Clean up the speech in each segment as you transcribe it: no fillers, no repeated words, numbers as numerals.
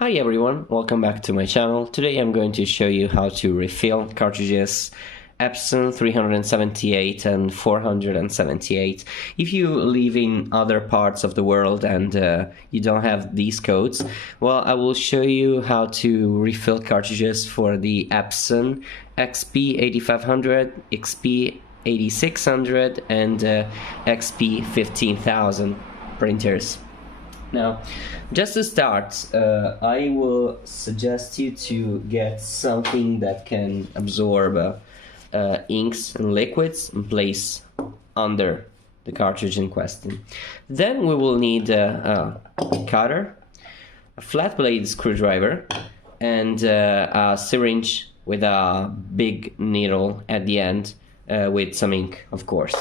Hi everyone, welcome back to my channel. Today I'm going to show you how to refill cartridges Epson 378 and 478. If you live in other parts of the world and you don't have these codes, well, I will show you how to refill cartridges for the Epson XP-8500, XP-8600 and XP-15000 printers. Now, just to start, I will suggest you to get something that can absorb inks and liquids and place under the cartridge in question. Then we will need a cutter, a flat blade screwdriver, and a syringe with a big needle at the end with some ink, of course.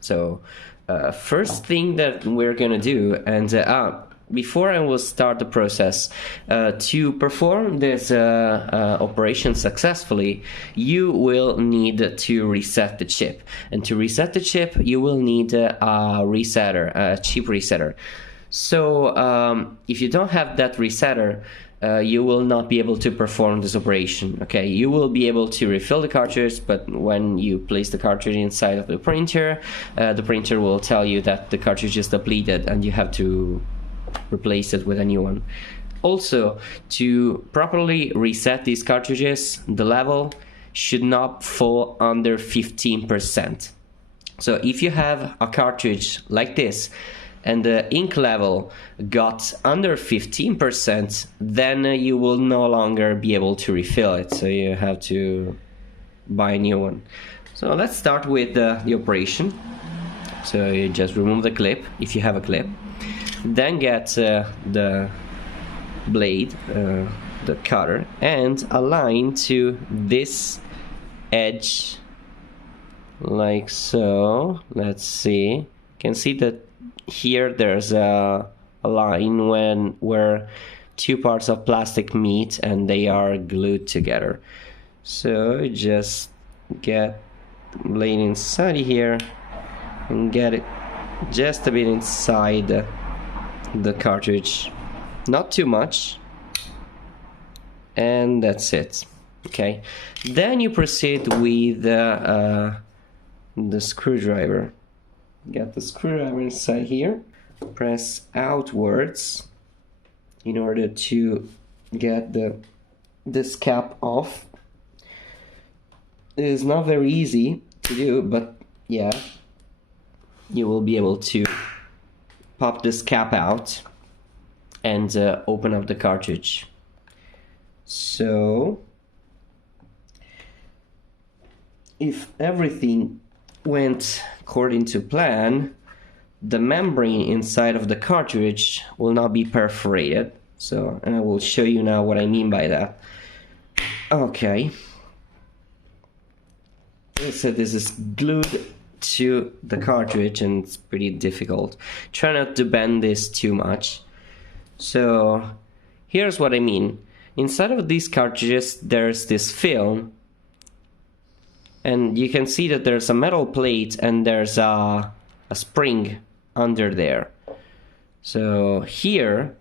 So first thing that we're gonna do, and before I will start the process, to perform this operation successfully, you will need to reset the chip. And to reset the chip, you will need a resetter, a chip resetter. So if you don't have that resetter, you will not be able to perform this operation. Okay, you will be able to refill the cartridge, but when you place the cartridge inside of the printer will tell you that the cartridge is depleted and you have to replace it with a new one. Also, to properly reset these cartridges, the level should not fall under 15%. So if you have a cartridge like this and the ink level got under 15%, then you will no longer be able to refill it, so you have to buy a new one. So let's start with the operation. So you just remove the clip, if you have a clip, then get the blade, the cutter, and align to this edge like so. Let's see, you can see that here there's a line where two parts of plastic meet and they are glued together. So just get the blade inside here and get it just a bit inside the cartridge, not too much, and that's it. Okay, then you proceed with the screwdriver. Get the screwdriver inside here, press outwards in order to get this cap off. It is not very easy to do, but yeah, you will be able to pop this cap out and open up the cartridge. So if everything went according to plan, the membrane inside of the cartridge will not be perforated. So, and I will show you now what I mean by that. Okay, so this is glued to the cartridge and it's pretty difficult. Try not to bend this too much. So here's what I mean. Inside of these cartridges there's this film, and you can see that there's a metal plate and there's a spring under there. So here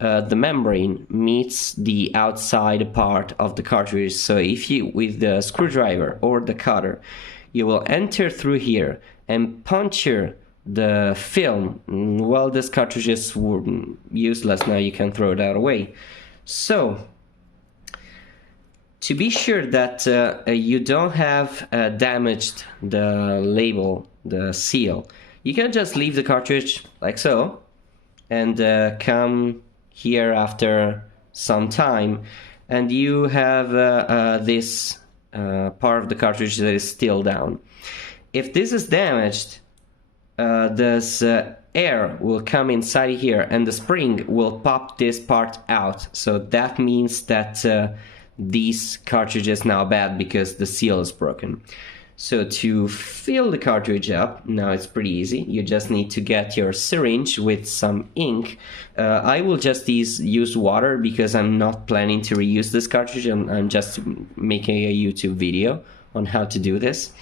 the membrane meets the outside part of the cartridge. So if you, with the screwdriver or the cutter, you will enter through here and puncture the film. Well, this cartridge is useless now, you can throw that away. So to be sure that you don't have damaged the label, the seal, you can just leave the cartridge like so and come here after some time, and you have this part of the cartridge that is still down. If this is damaged, this air will come inside here and the spring will pop this part out. So that means that these cartridges now bad because the seal is broken. So to fill the cartridge up, now it's pretty easy. You just need to get your syringe with some ink. I will just use water because I'm not planning to reuse this cartridge. I'm just making a YouTube video on how to do this.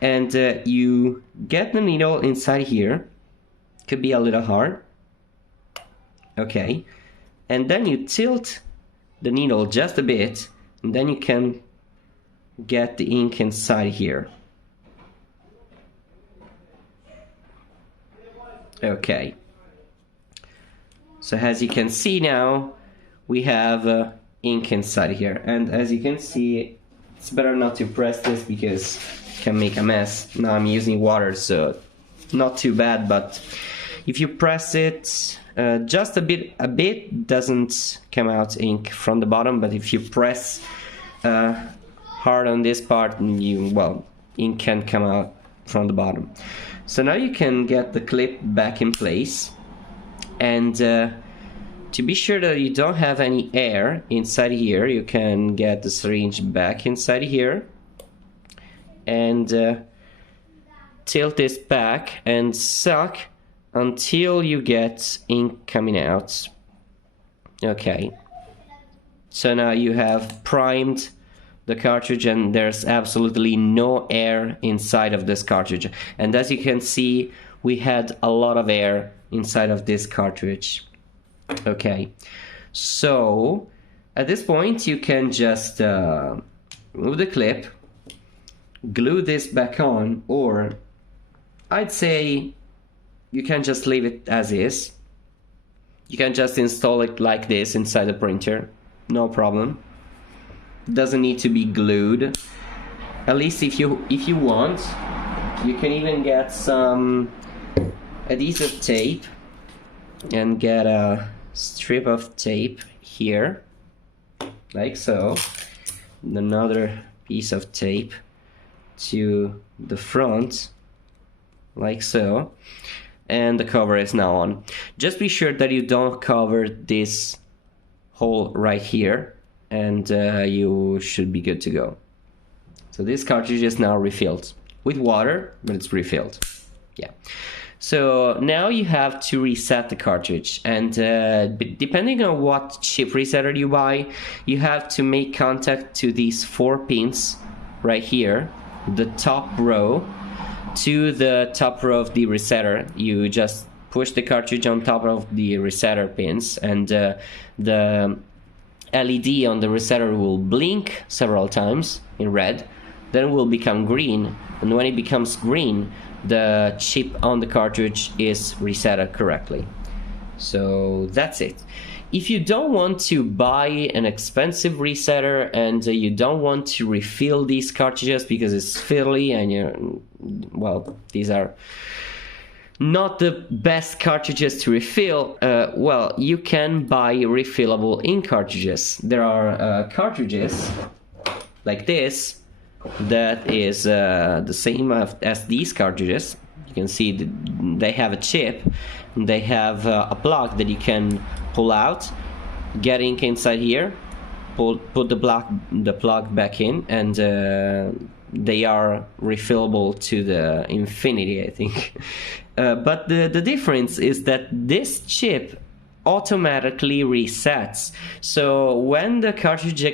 And you get the needle inside here. Could be a little hard. Okay. and then you tilt the needle just a bit, and then you can get the ink inside here. Okay, so as you can see now, we have ink inside here, and as you can see, it's better not to press this because it can make a mess. Now I'm using water, so not too bad, but if you press it just a bit doesn't come out ink from the bottom, but if you press hard on this part, ink can come out from the bottom. So now you can get the clip back in place, and to be sure that you don't have any air inside here, you can get the syringe back inside here and tilt this back and suck until you get ink coming out. Okay, so now you have primed the cartridge and there's absolutely no air inside of this cartridge, and as you can see, we had a lot of air inside of this cartridge. Okay, so at this point you can just remove the clip, glue this back on, or I'd say you can just leave it as is. You can just install it like this inside the printer, no problem. Doesn't need to be glued. At least if you want, you can even get some adhesive tape and get a strip of tape here, like so, and another piece of tape to the front, like so, and the cover is now on. Just be sure that you don't cover this hole right here, and you should be good to go. So this cartridge is now refilled with water, but it's refilled. Yeah. So now you have to reset the cartridge, and depending on what chip resetter you buy, you have to make contact to these 4 pins right here, the top row, to the top row of the resetter. You just push the cartridge on top of the resetter pins, and the LED on the resetter will blink several times in red, then it will become green, and when it becomes green, the chip on the cartridge is resetted correctly. So that's it. If you don't want to buy an expensive resetter and you don't want to refill these cartridges because it's fiddly and these are not the best cartridges to refill, you can buy refillable ink cartridges. There are cartridges like this that is the same as these cartridges. You can see they have a chip, they have a plug that you can pull out, get ink inside here, put the plug back in, and they are refillable to the infinity, I think. But the difference is that this chip automatically resets. So when the cartridge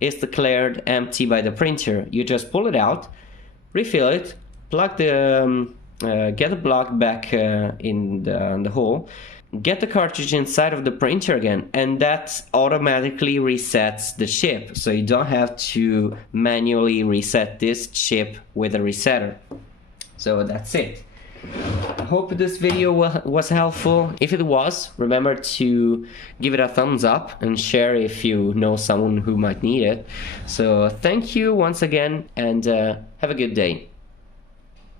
is declared empty by the printer, you just pull it out, refill it, plug get the plug back in the hole, get the cartridge inside of the printer again, and that automatically resets the chip. So you don't have to manually reset this chip with a resetter. So that's it. I hope this video was helpful. If it was, remember to give it a thumbs up and share if you know someone who might need it. So thank you once again, and have a good day.